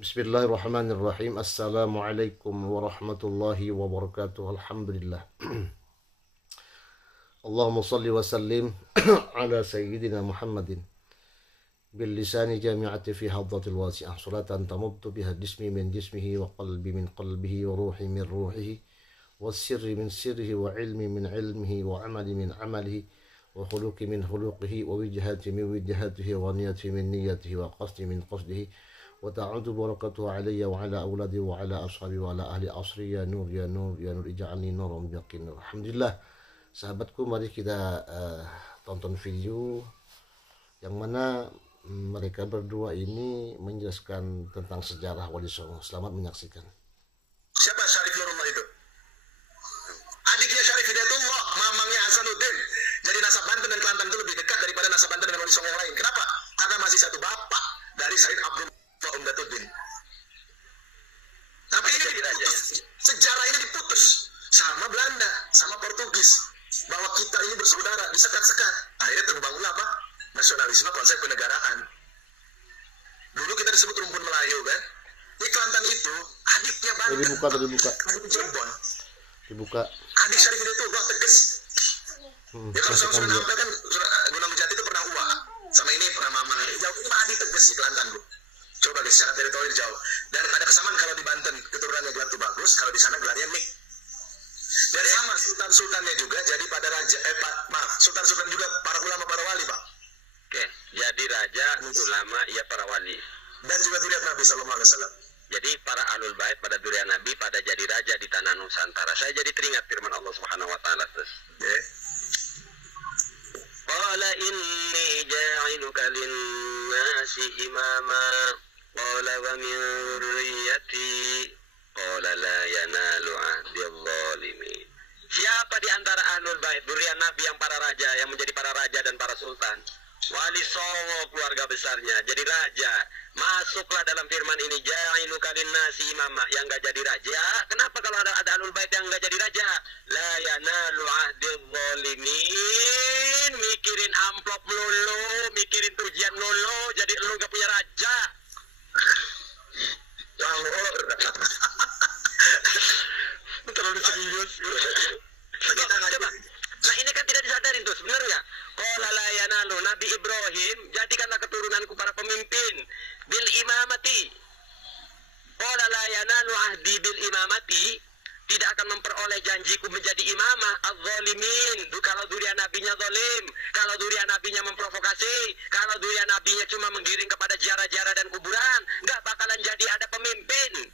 Bismillahirrahmanirrahim. Assalamualaikum warahmatullahi wabarakatuh. Alhamdulillah. Allahumma salli wa sallim ala sayyidina Muhammadin bil lisani jami'ati fi hadratil wasi'ah salatan tamuddu biha jismi min jismihi wa qalbi min qalbihi wa ruhi min ruhihi wa sirri min sirrihi wa ilmi min ilmihi wa amali min amalihi wa khuluqi min khuluqihi wa wijhati min wijhatihi wa niyati min niyatihi wa qasdi min qasdihi wa ta'udu barakatuhu alayya wa ala awladi wa ala ashabi wa ala ahli asri ya nur ya nur ya nur ija'alni nurum yaqin. Alhamdulillah, sahabatku, mari kita tonton video yang mana mereka berdua ini menjelaskan tentang sejarah Wali Songo. Selamat menyaksikan. Siapa Syarif Nurullah itu? Adiknya Syarif Hidayatullah, mamangnya Hasanuddin. Jadi nasab Banten dan Kelantan itu lebih dekat daripada nasab Banten dengan Wali Songo lain. Kenapa? Karena masih satu bapak dari Said Abdul Umdatuddin. Tapi ini diputus. Sejarah ini diputus sama Belanda, sama Portugis, bahwa kita ini bersaudara, disekat-sekat. Akhirnya terbangunlah apa? Nasionalisme, konsep kenegaraan. Dulu kita disebut rumpun Melayu kan. Di Kelantan itu adiknya Banten. Dibuka. Adik Cirebon. Dibuka. Adik Syarif itu gua tegas. Ya kalau sama Sunan Ampel kan Gunung Jati itu pernah Uwa. Sama ini pernah Mama. Jauh ini adik tegas di Kelantan bu. Coba guys, secara teritori jauh. Dan ada kesamaan kalau di Banten keturunannya gelar itu bagus, kalau di sana gelarnya Mik. Dan sama sultan-sultannya juga jadi pada raja, sultan-sultan juga para ulama, para wali pak. Oke, jadi raja, ulama, ya para wali. Dan juga duriat Nabi Sallallahu Alaihi Wasallam. Jadi para ahlul bait pada durian Nabi pada jadi raja di tanah Nusantara. Saya jadi teringat firman Allah Subhanahu Wa Taala terus. Qala inni ja'iluka lin-nasi imama. Qala wa min dzurriyyati. Qala la yanalu ahdil zalimin. Siapa di antara ahlul bait durian Nabi yang para raja, yang menjadi para raja dan para sultan? Wali Songo keluarga besarnya jadi raja. Masuklah dalam firman ini, ja'iluka lin-nasi imama, yang enggak jadi raja. Kenapa kalau ada ahlul bait yang enggak jadi raja? La yanalu ahdil zalimin. Mikirin amplop lulu, mikirin pujian lulu, jadi lu enggak punya raja. Terlalu serius. Coba. Nah ini kan tidak disadarin tuh sebenarnya. Qala la yanalu, Nabi Ibrahim, jadikanlah keturunanku para pemimpin bil imamati. Qala la yanalu ahdi bil imamati, tidak akan memperoleh janjiku menjadi imamah az-zalimin. Kalau durian nabinya zalim, kalau durian nabinya memprovokasi, kalau durian nabinya cuma menggiring kepada jara-jara dan kuburan, nggak bakalan jadi ada pemimpin.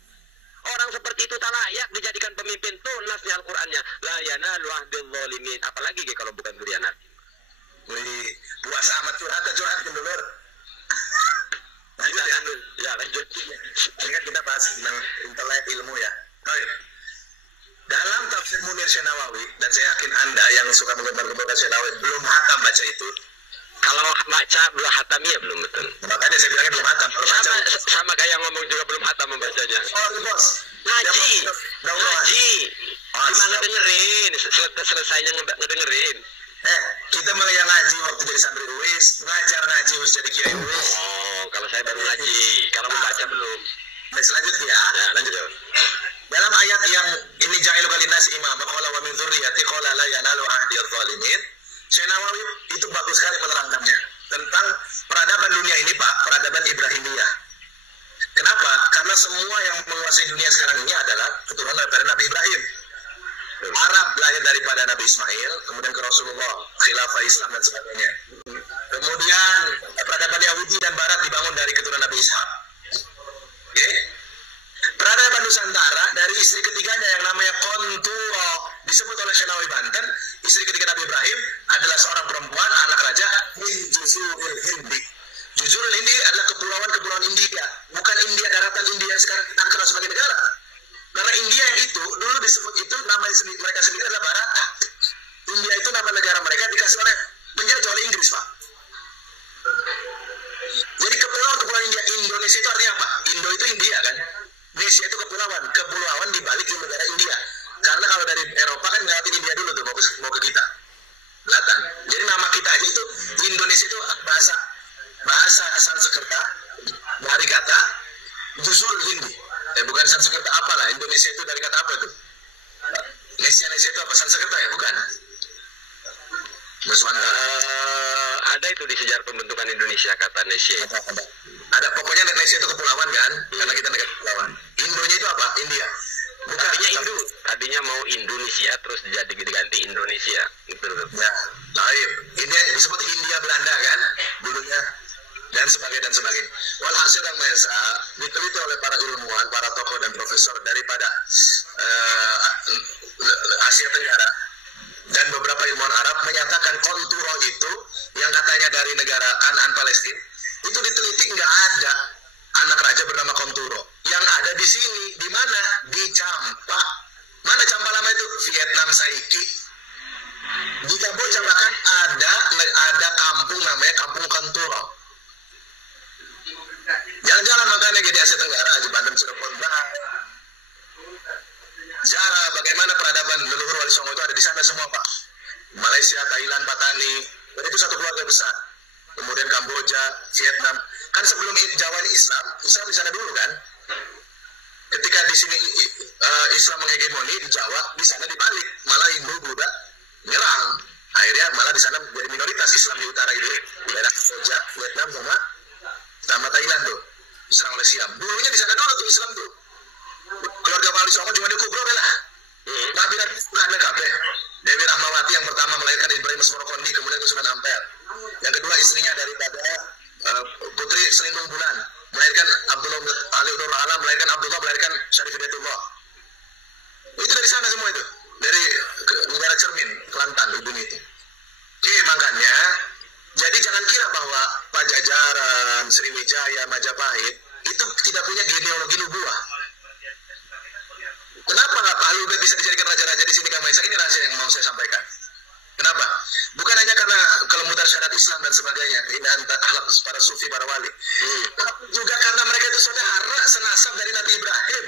Orang seperti itu tak layak dijadikan pemimpin. Tuh nasnya Al-Qur'annya, la yanalu ahdil zalimin. Apalagi kalau bukan durian nabi. Wih, puas amat curhat dulur. Lanjut ya. Ya lanjut. Ingat kita bahas tentang intelek ilmu ya. Baik. Dalam tafsir Munir Syekh Nawawi, dan saya yakin Anda yang suka mengembar-gemborkan Syekh Nawawi belum hatam baca itu. Kalau baca belum hatam ya belum betul. Makanya saya bilangnya belum hatam. Kalau baca sama kayak ngomong juga belum hatam membacanya. Oh, bos. Ngaji. Gimana Gimana dengerin? Selesainya ngedengerin. Kita yang ngaji waktu jadi santri UIS, ngajar ngaji UIS jadi kiai UIS. Oh, kalau saya baru ngaji. Kalau membaca belum. Baik, selanjutnya ya. Lanjut. Dalam ayat yang ini ja'iluka lin-nasi imama qala wa min dzurriyyati qala la yanalu ahdiyadz zalimin. Syekh Nawawi itu bagus sekali menerangkannya tentang peradaban dunia ini, Pak, peradaban Ibrahimiyah. Kenapa? Karena semua yang menguasai dunia sekarang ini adalah keturunan dari Nabi Ibrahim. Arab lahir daripada Nabi Ismail, kemudian ke Rasulullah, khilafah Islam dan sebagainya. Kemudian peradaban Yahudi dan Barat dibangun dari keturunan Nabi Ishak. Oke? Peradaban Nusantara dari istri ketiganya yang namanya Konturo, disebut oleh Syekh Nawawi Banten, istri ketiga Nabi Ibrahim adalah seorang perempuan anak raja min Juzuril Hindi. Juzuril Hindi adalah kepulauan India, bukan India daratan India yang sekarang kita kenal sebagai negara. Karena India yang itu dulu disebut itu nama mereka sendiri adalah Bharata. India itu nama negara mereka dikasih oleh penjajah oleh Inggris, Pak. Jadi kepulauan India, Indonesia itu artinya apa? Indo itu India kan? Indonesia itu kepulauan di balik negara India. Karena kalau dari Eropa kan ngelatin India dulu tuh mau ke kita. Selatan. Jadi nama kita aja itu Indonesia itu bahasa Sanskerta dari kata Juzul Hindi. Bukan Sanskerta apalah. Indonesia itu dari kata apa tuh? Nesia itu apa? Sanskerta ya? Bukan. Nuswantara. Ada itu di sejarah pembentukan Indonesia kata Nesia. Ada pokoknya Nesia itu kepulauan kan? Karena kita negara kepulauan. Indonya itu apa? India. Bukan. Tadinya Indo. Tadinya mau Indonesia terus jadi diganti Indonesia. Gitu. Ya. Baik. India disebut Hindia Belanda kan? Dulunya. Dan sebagainya. Walhasil Kang Maesa diteliti oleh para ilmuwan, para tokoh dan profesor daripada Asia Tenggara dan beberapa ilmuwan Arab menyatakan Konturo itu yang katanya dari negara Kanaan Palestina itu diteliti nggak ada anak raja bernama Konturo. Yang ada di sini di mana? Di Champa. Mana Champa lama itu? Vietnam Saiki. Di Kamboja bahkan ada kampung namanya Kampung Konturo. Jalan-jalan makanya di Asia Tenggara, di Banten, Cirebon, Jara, bagaimana peradaban leluhur Wali Songo itu ada di sana semua Pak. Malaysia, Thailand, Patani, dan itu satu keluarga besar. Kemudian Kamboja, Vietnam, kan sebelum Jawa ini Islam di sana dulu kan. Ketika di sini Islam menghegemoni di Jawa, di sana dibalik, malah Hindu, Buddha nyerang. Akhirnya malah di sana jadi minoritas Islam di utara itu, daerah Kamboja, Vietnam sama Thailand tuh, diserang oleh Siam. Dulunya di sana dulu tuh Islam tuh. Keluarga Wali Songo cuma di kubro lah. Nabi Nabi kabeh. Dewi Rahmawati yang pertama melahirkan Ibrahim Asmorokondi, kemudian ke Sunan Ampel. Yang kedua istrinya daripada putri Selindung Bulan, melahirkan Abdullah Ali Nur Alam, melahirkan Syarif Hidayatullah. Itu dari sana semua itu, dari negara Cermin, Kelantan, ibunya itu. Oke, makanya jadi jangan kira bahwa Pajajaran, Sriwijaya, Majapahit itu tidak punya genealogi nubuah. Kenapa Pak Lubet bisa dijadikan raja-raja di sini Kang Maesa? Ini rahasia yang mau saya sampaikan. Kenapa? Bukan hanya karena kelembutan syariat Islam dan sebagainya, keindahan akhlak para sufi, para wali. Tapi juga karena mereka itu saudara senasab dari Nabi Ibrahim.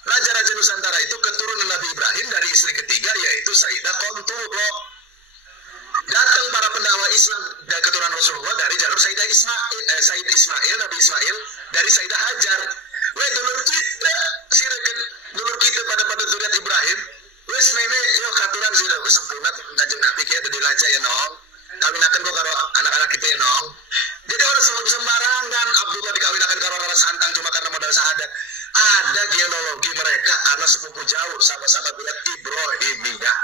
Raja-raja Nusantara itu keturunan Nabi Ibrahim dari istri ketiga yaitu Sayyidah Konturo. Datang para pendakwah Islam dan keturunan Rasulullah dari jalur Sayyid Ismail, Nabi Ismail dari Sayyidah Hajar. Dulur kita, sireken dulur kita pada zuriat Ibrahim. Wes meme yo katuran sih udah sempurna kanjeng Nabi kita jadi raja ya nong. Kawinakan kok karo anak-anak kita ya nong. Jadi orang sembarangan Abdullah dikawinakan karo Rara Santang cuma karena modal syahadat. Ada genealogi mereka karena sepupu jauh sama-sama bilat Ibrahimiyah.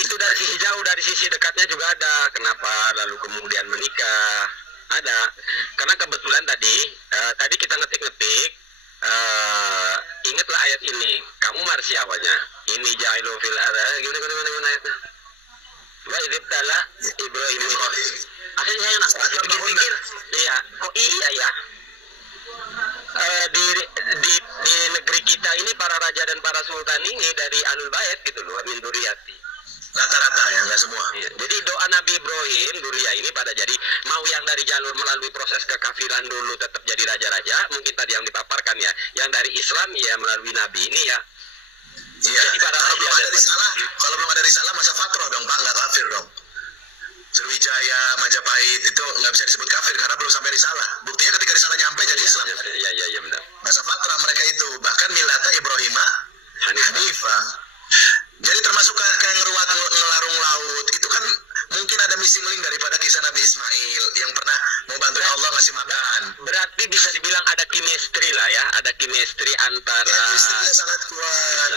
Itu dari sisi jauh, dari sisi dekatnya juga ada. Kenapa lalu kemudian menikah? Ada. Karena kebetulan tadi kita ngetik-ngetik, ingatlah ayat ini. Kamu marsiawanya. Ini jailu fil arda. Gimana ayatnya? Wa idibtala Ibrahim. Akhirnya saya nak pikir-pikir, iya, kok iya ya? Di negeri kita ini para raja dan para sultan ini dari Ahlul Bait gitu loh, min dzurriyyati. Rata-rata ya, nggak semua. Iya. Jadi doa Nabi Ibrahim, Duria ini pada jadi mau yang dari jalur melalui proses kekafiran dulu tetap jadi raja-raja, mungkin tadi yang dipaparkan ya, yang dari Islam ya melalui Nabi ini ya. Iya. Jadi para kalau raja belum ada risalah, kalau belum ada risalah masa fatroh dong Pak, nggak kafir dong. Sriwijaya, Majapahit itu nggak bisa disebut kafir karena belum sampai risalah. Buktinya ketika risalah nyampe jadi Islam. Iya benar. Masa fatrah mereka itu bahkan milata Ibrahimah Hanifah. Jadi termasuk kayak ngelarung laut itu kan mungkin ada missing link daripada kisah Nabi Ismail yang pernah mau bantuin Allah ngasih makan. Berarti bisa dibilang ada chemistry lah ya, ada chemistry antara. Chemistry-nya sangat kuat,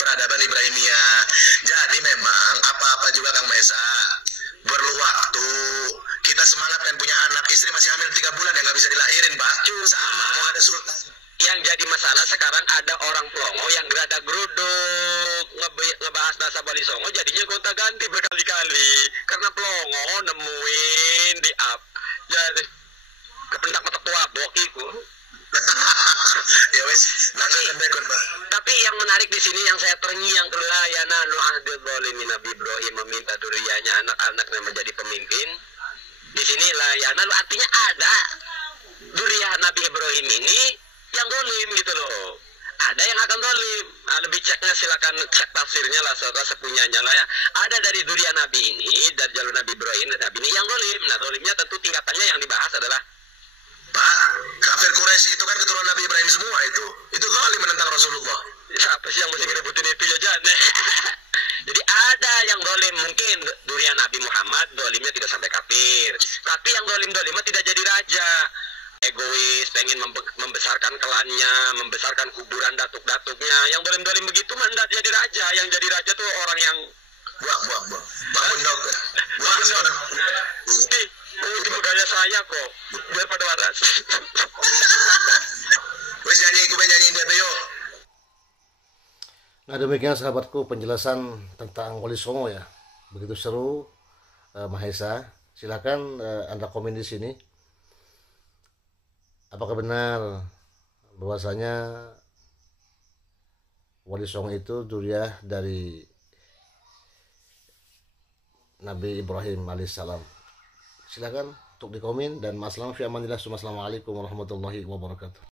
peradaban Ibrahimiyah. Jadi memang apa-apa juga Kang Maesa perlu waktu. Kita semangat kan punya anak, istri masih hamil 3 bulan yang nggak bisa dilahirin Pak. Sama mau ada sultan. Yang jadi masalah sekarang ada orang Plongo yang gerada geruduk ngebahas nasab Wali Songo jadinya gonta ganti berkali-kali karena Plongo nemuin di up jadi kepentak mata tua bokiku. Ya wes, tapi yang menarik di sini yang saya terngiang kelayana nu ahdul zalimin Nabi Ibrahim meminta duriyanya anak-anaknya menjadi pemimpin. Di sini layana lu artinya ada duriyah Nabi Ibrahim ini yang dolim gitu loh. Ada yang akan dolim. Lebih ceknya silakan cek tafsirnya lah, saudara sepunyanya lah ya. Ada dari durian Nabi ini, dari jalur Nabi Ibrahim dan Nabi ini yang dolim. Nah dolimnya tentu tingkatannya yang dibahas adalah Pak, Quraisy itu kan keturunan Nabi Ibrahim semua itu. Itu zalim menentang Rasulullah. Siapa sih yang mesti ngerebutin itu ya Jan? Jadi ada yang dolim, mungkin durian Nabi Muhammad dolimnya tidak sampai kafir, tapi yang dolim-dolim tidak jadi raja, egois, pengen membesarkan klannya, membesarkan kuburan datuk-datuknya. Yang dolim-dolim begitu mah tidak jadi raja. Yang jadi raja tuh orang yang Buang. Bangun dong. Di budaya saya kok, biar pada waras. Wes nyanyiin dia Teo. Nah, demikian sahabatku penjelasan tentang Wali Songo ya. Begitu seru, Mahesa. Silakan Anda komen di sini. Apakah benar bahwasanya Wali Songo itu dzurriyyah dari Nabi Ibrahim alaihissalam? Silakan untuk dikomen dan assalamualaikum warahmatullahi wabarakatuh.